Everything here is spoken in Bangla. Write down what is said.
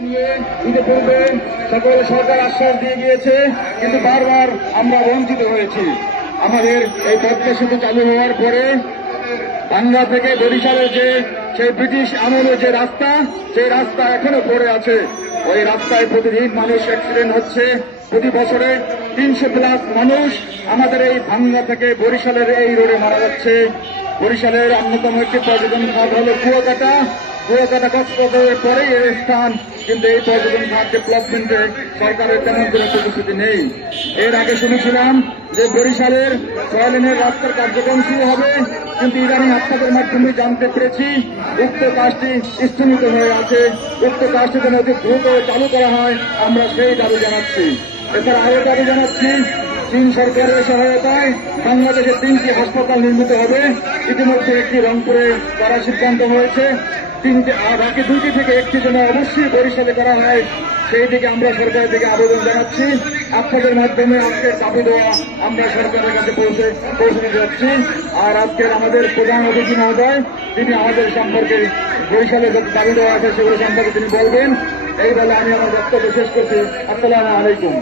নিয়ে আমাদের এই পদ্মা সেতু চালু হওয়ার পরে বাংলা থেকে বরিশালের যে, সেই ব্রিটিশ আমলের যে রাস্তা, সেই রাস্তা এখনও পড়ে আছে। ওই রাস্তায় প্রতিদিন মানুষ অ্যাক্সিডেন্ট হচ্ছে। প্রতি বছরে তিনশো প্লাস মানুষ আমাদের এই ভাঙ্গা থেকে বরিশালের এই রোডে মারা যাচ্ছে। বরিশালের অন্যতম একটি পর্যটন খাত হল কুয়াকাটা। কুয়াকাটা কক্সবাজারের পরেই এর স্থান। কিন্তু এই পর্যটন খাত ডেভেলপমেন্টে সরকারের তেমন কোনো প্রতিশ্রুতি নেই। এর আগে শুনেছিলাম যে বরিশালের ছয়লেনের রাস্তার কার্যক্রম শুরু হবে, কিন্তু ইদানিং আপনাদের মাধ্যমে জানতে পেরেছি উক্ত কাজটি স্থগিত হয়ে আছে। উক্ত কাজটি যেন অতি দ্রুত চালু করা হয়, আমরা সেই দাবি জানাচ্ছি। এছাড়া আরও দাবি জানাচ্ছি চীন সরকারের সহায়তায় বাংলাদেশে তিনটি হাসপাতাল নির্মিত হবে। ইতিমধ্যে একটি রংপুরে করার সিদ্ধান্ত হয়েছে। তিনটি আর বাকি দুটি থেকে একটি যেন অবশ্যই বরিশালে করা হয়, সেই দিকে আমরা সরকারের দিকে আবেদন জানাচ্ছি। আপনাদের মাধ্যমে আজকে দাবি দেওয়া আমরা সরকারের কাছে পৌঁছে পৌঁছে যাচ্ছি। আর আজকের আমাদের প্রধান অতিথি মহোদয় তিনি আমাদের সম্পর্কে বরিশালে দাবি দেওয়া আছে, সেগুলো সম্পর্কে তিনি বলবেন। এই বলে আমি আমার বক্তব্য শেষ করছি। আসসালামু আলাইকুম।